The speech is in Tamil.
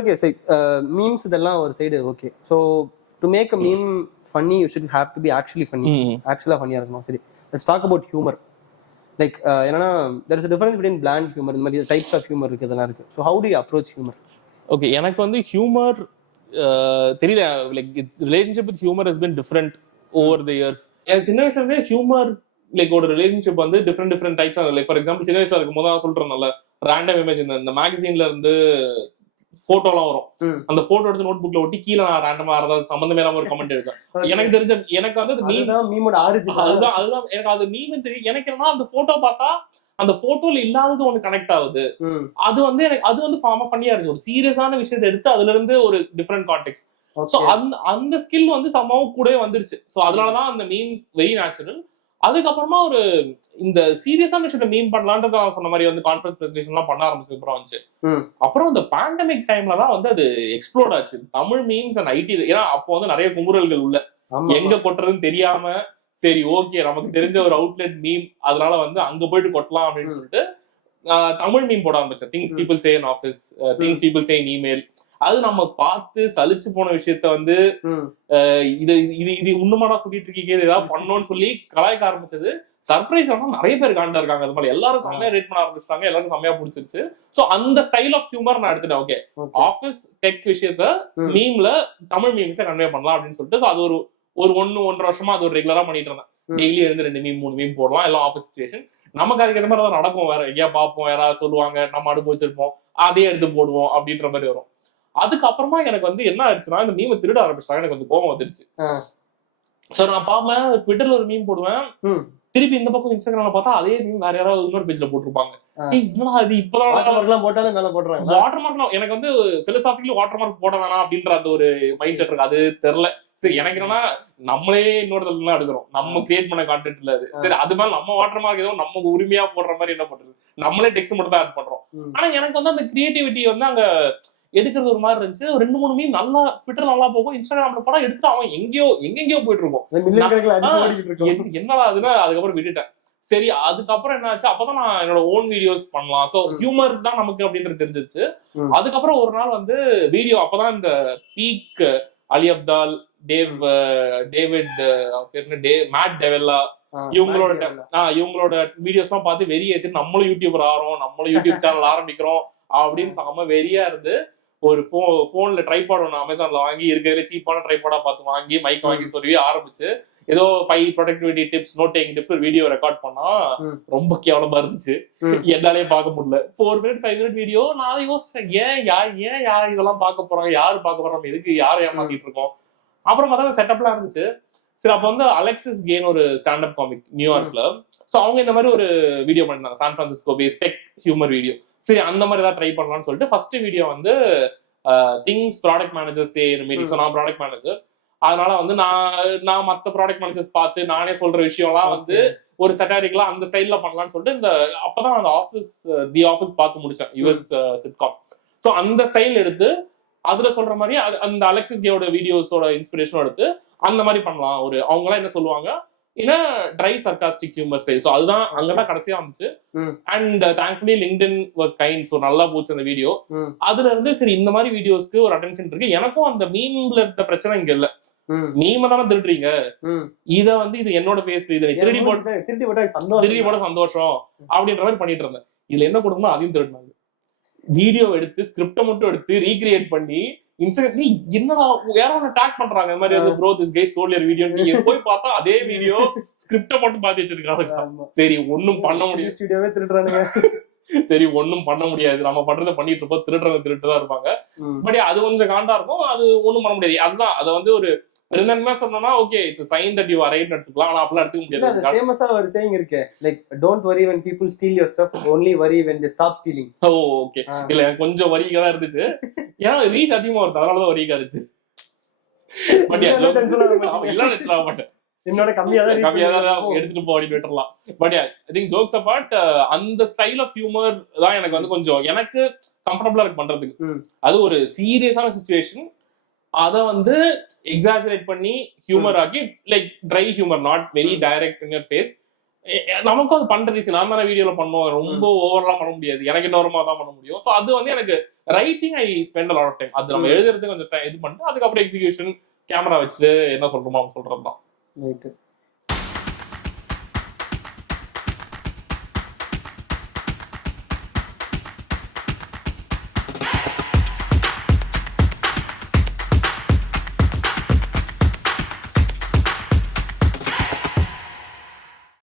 ஓகே சரி, மீம்ஸ் இதெல்லாம் ஒரு side okay. So to make a meme funny you should have to be actually funny. ஆக்சுவலாக ஃபன்னியாக இருக்கணும். சரி, let's talk about humour. Like என்னன்னா there is difference between bland humour, இந்த மாதிரி டைப்ஸ் ஆஃப் ஹியூமர் இருக்கு, இதெல்லாம் இருக்கு. So how do you approach humour? Okay, எனக்கு வந்து ஹியூமர் தெரியல. Like it's relationship with humour has been different over the years. எனக்கு சின்ன வயசுல இருந்தே ஹியூமர் லைக் ஒரு ரிலேஷன்ஷிப் வந்து different types. Like for example சின்ன வயசுல இருக்கும் போது நான் சொல்றேன்ல, ரேண்டம் இமேஜ் இந்த மேகசின்ல இருந்து போட்டோலாம் வரும், அந்த போட்டோ எடுத்து நோட் புக்ல ஒட்டி கீழே நான் ரேண்டமா ஏதாவது சம்பந்தமே இல்லாம ஒரு கமெண்ட் எடுத்தேன். எனக்கு தெரிஞ்ச எனக்கு வந்து அதுதான் எனக்கு அது மீம் தெரியும். எனக்கு என்னன்னா அந்த போட்டோ பார்த்தா அந்த போட்டோல இல்லாதது ஒண்ணு கனெக்ட் ஆகுது. அது வந்து எனக்கு அது வந்து ஃபார்மா ஃபன்னியா இருந்துச்சு. ஒரு சீரியஸான விஷயத்தை எடுத்து அதுல இருந்து ஒரு டிஃப்ரெண்ட் கான்டெக்ட். சோ அந்த ஸ்கில் வந்து சம்பவம் கூடவே வந்துருச்சு. சோ அதனாலதான் அந்த மீம்ஸ் வெரி நேச்சுரல். அதுக்கப்புறமா ஒரு இந்த சீரியஸான விஷயத்த மீம் பண்ணலான்றது நான் சொன்ன மாதிரி வந்து கான்ஃபரன்ஸ் பிரசன்டேஷன் எல்லாம் பண்ண ஆரம்பிச்சது அப்புறம் வந்துச்சு. அப்புறம் இந்த பேண்டமிக் டைம்ல தான் வந்து அது எக்ஸ்ப்ளோர்ட் ஆச்சு, தமிழ் மீம்ஸ் அண்ட் ஐடி. ஏன்னா அப்போ வந்து நிறைய குமுறல்கள் உள்ள, எங்க கொட்டுறதுன்னு தெரியாம, சரி ஓகே நமக்கு தெரிஞ்ச ஒரு அவுட்லெட் மீம், அதனால வந்து அங்க போயிட்டு கொட்டலாம் அப்படின்னு சொல்லிட்டு தமிழ் மீம் போட ஆரம்பிச்சேன். Things people say in office, things people say in email. அது நம்ம பார்த்து சலிச்சு போன விஷயத்த வந்து இது உண்மையா சொல்லிட்டு இருக்கீங்க, ஏதாவது பண்ணணும்னு சொல்லி கலாய்க்க ஆரம்பிச்சது. சர்ப்ரைஸ் ஆனா நிறைய பேர் காண்டா இருக்காங்க. அது மாதிரி எல்லாரும் செம்மையா ரேட் பண்ண ஆரம்பிச்சிட்டாங்க, எல்லாரும் செம்மையா பிடிச்சிருச்சு. சோ அந்த ஸ்டைல் ஆஃப் ஹியூமர் நான் எடுத்துட்டேன். ஓகே, ஆஃபீஸ் டெக் விஷயத்த மீம்ல தமிழ் மீம்ஸ்ல கன்வே பண்ணலாம் அப்படின்னு சொல்லிட்டு அது ஒரு 1.5 வருஷமா அது ஒரு ரெகுலரா பண்ணிட்டு இருந்தேன். டெய்லி இருந்து 2 மீம் 3 மீம் போடலாம், எல்லாம் ஆஃபீஸ் சிச்சுவேஷன். நமக்கு அதுக்கு ஏற்ற மாதிரி நடக்கும், வேற எங்கேயா பார்ப்போம், யாராவது சொல்லுவாங்க, நம்ம அனுபவிச்சிருப்போம், அதே எடுத்து போடுவோம் அப்படின்ற மாதிரி வரும். அதுக்கப்புறமா எனக்கு வந்து என்ன ஆயிடுச்சுன்னா, இந்த மீமை திருட ஆரம்பிச்சிட்டாங்க. எனக்கு வந்து கோபம் வந்துருச்சு. சோ நான் பாப்பேன், ட்விட்டர்ல ஒரு மீம் போடுவேன், திருப்பி இந்த பக்கம் இன்ஸ்டாகிராம்ல பார்த்தா அதே மீம் வேற யாராவது இன்னொரு பேஜ்ல போட்டிருப்பாங்க. இது இப்பதான் வாட்டர் மார்க். எனக்கு வந்து பிலோசாபிக்கலி வாட்டர் மார்க் போட வேணாம் அப்படின்ற அந்த ஒரு மைண்ட் செட் இருக்கு. அது தெரியல. சரி, எனக்கு என்னன்னா நம்மளே இன்னொருத்தர் தான் எடுக்கிறோம், நம்ம கிரியேட் பண்ண கான்டென்ட் இல்ல அது. சரி, அது மாதிரி நம்ம வாட்டர் மார்க் ஏதோ நம்ம உரிமையா போடுற மாதிரி என்ன பண்றது, நம்மளே டெக்ஸ்ட் மட்டும் தான் ஆட் பண்றோம். ஆனா எனக்கு வந்து அந்த கிரியேட்டிவிட்டி வந்து அங்க எடுக்கிறது ஒரு மாதிரி இருந்துச்சு. 2-3 மீம் நல்லா ட்விட்டர் நல்லா போகும், இன்ஸ்டாகிராம்ல போனா எடுத்துட்டு அவன் எங்கேயோ போயிட்டு இருக்கும். என்னடா அதுன்னா அதுக்கப்புறம் விட்டுட்டேன். சரி, அதுக்கப்புறம் என்ன ஆச்சு, அப்பதான் நான் என்னோட ஓன் வீடியோஸ் பண்ணலாம், சோ ஹியூமர் தான் நமக்கு அப்படின்றது தெரிஞ்சிருச்சு. அதுக்கப்புறம் ஒரு நாள் வந்து வீடியோ, அப்பதான் இந்த பீக் அலி அப்தால், டேவிட் மேட் டெவெல்லா இவங்களோட வீடியோஸ் எல்லாம் பார்த்து வெறிய ஏத்தி நம்மளும் யூடியூபர் ஆறோம், நம்மளும் யூடியூப் சேனல் ஆரம்பிக்கிறோம் அப்படின்னு செம்ம வெறியா இருந்து ஒரு போன்ல ட்ரைபாட் ஒண்ணு அமேசான்ல வாங்கி, இருக்கிறதுல சீப்பான ட்ரைபாடா பார்த்து வாங்கி மைக் வாங்கி சொல்லி ஆரம்பிச்சு ஏதோ 5 productivity tips, note taking tips video record பண்ணா ரொம்ப கேவலமா இருந்துச்சு. என்னாலே பார்க்க முடியல. 4 மினிட் 5 மினிட் வீடியோ. நான் யோசிச்சேன், ஏன் யார் இதெல்லாம் பார்க்க போறாங்க, யாரு பார்க்க போறாங்க, எதுக்கு யாரை ஏமாத்திட்டு இருக்கோம். அப்புறம் பார்த்தா செட்டப்லாம் இருந்துச்சு. சரி, அப்ப வந்து அலெக்சிஸ் கெயின் ஒரு ஸ்டாண்டப் காமிக் நியூயார்க்ல, சோ அவங்க இந்த மாதிரி ஒரு வீடியோ பண்ணிருந்தாங்க, San Francisco based tech humour video. சரி, அந்த மாதிரி தான் ட்ரை பண்ணலாம்னு சொல்லிட்டு ஃபர்ஸ்ட் வீடியோ வந்து things product manager say meeting. So நான் ப்ராடக்ட் மேனேஜர், அதனால வந்து நான் மற்ற ப்ராடக்ட் மேனேஜர்ஸ் பார்த்து நானே சொல்ற விஷயம்லாம் வந்து ஒரு சட்டாரிக்கலா அந்த ஸ்டைல்ல பண்ணலாம்னு சொல்லிட்டு இந்த அப்பதான் அந்த தி ஆஃபீஸ் பார்த்து முடிச்சேன், யுஎஸ் சிட்காம். ஸோ அந்த ஸ்டைல் எடுத்து அதுல சொல்ற மாதிரி அந்த அலெக்சிஸ் கேயோட வீடியோஸோட இன்ஸ்பிரேஷனும் எடுத்து அந்த மாதிரி பண்ணலாம். அவங்க எல்லாம் என்ன சொல்லுவாங்க, ஏன்னா try sarcastic humour style. So அதுதான் அங்கதான் கடைசியா வந்துச்சு. And thankfully LinkedIn was kind. So நல்லா போச்சு அந்த வீடியோ. அதுல இருந்து சரி இந்த மாதிரி வீடியோஸ்க்கு ஒரு அட்டென்ஷன் இருக்கு. எனக்கும் அந்த மீம்ல இருந்த பிரச்சனை இங்க இல்ல. மீம தானே திருடுறீங்க, இத வந்து இது என்னோட பேஸ், இதை திருடி போட சந்தோஷம் அப்படின்ற மாதிரி பண்ணிட்டு இருந்தேன். இதுல என்ன கொடுக்கணும் அதையும் திருடினாங்க. வீடியோ எடுத்து ஸ்கிரிப்ட மட்டும் எடுத்து ரீக்ரியேட் பண்ணி இன்ஸ்டாகிராம் என்னடா யாரும் டாக் பண்றாங்க இந்த மாதிரி bro this guy stole your video. நீங்க போய் பார்த்தா அதே வீடியோ ஸ்கிரிப்ட மட்டும் பார்த்து வச்சிருக்காங்க. சரி, ஒன்னும் பண்ண முடியாது, ஸ்டுடியோவே திருடுறானுங்க. சரி, ஒன்னும் பண்ண முடியாது, நம்ம பண்றதை பண்ணிட்டு இருப்போம், திருட்டு தான் இருப்பாங்க. பட் அது கொஞ்சம் காண்டா இருக்கும், அது ஒண்ணும் பண்ண முடியாது. அதுதான் அதை வந்து ஒரு பெருந்தன்மையா சொன்னோம்னா okay it's sign that you arrived எடுத்துக்கலாம். ஆனா அப்பலாம் எடுத்துக்க முடியாது. அது ஃபேமஸா ஒரு சேயிங் இருக்கு, like don't worry when people steal your stuff, only worry when they stop stealing. Oh okay. இல்ல எனக்கு கொஞ்சம் வரிகா தான் இருந்துச்சு, ஏன்னா ரீச் அதிகமா வருது, அதனால தான் வரிகா இருந்துச்சு. பட் இல்ல நெட்ல மாட்டேன், என்னோட கம்மியா தான் எடுத்துட்டு போடி விட்டுறலாம். But I think jokes abort அந்த ஸ்டைல் ஆஃப் ஹியூமர் தான் எனக்கு வந்து கொஞ்சம் எனக்கு கம்ஃபர்டபுளா இருக்கு பண்றதுக்கு. அது ஒரு சீரியஸான சிச்சுவேஷன், அத வந்து எக்ஸாஜரேட் பண்ணி ஹியூமர் ஆக்கி, like dry humour, not very direct in your face. நமக்கும் அது பண்றது ஈஸி. நான் தானே வீடியோல பண்ணுவோம், ரொம்ப ஓவர்லாம் பண்ண முடியாது, எனக்கு இன்னொருமா தான் பண்ண முடியும். ஸோ அது வந்து எனக்கு writing I spend a lot of time. அது நம்ம எழுதுறது கொஞ்சம் இது பண்ணிட்டு அதுக்கப்புறம் எக்ஸிகியூஷன் கேமரா வச்சுட்டு என்ன சொல்றோமோ அவங்க சொல்றதுதான்.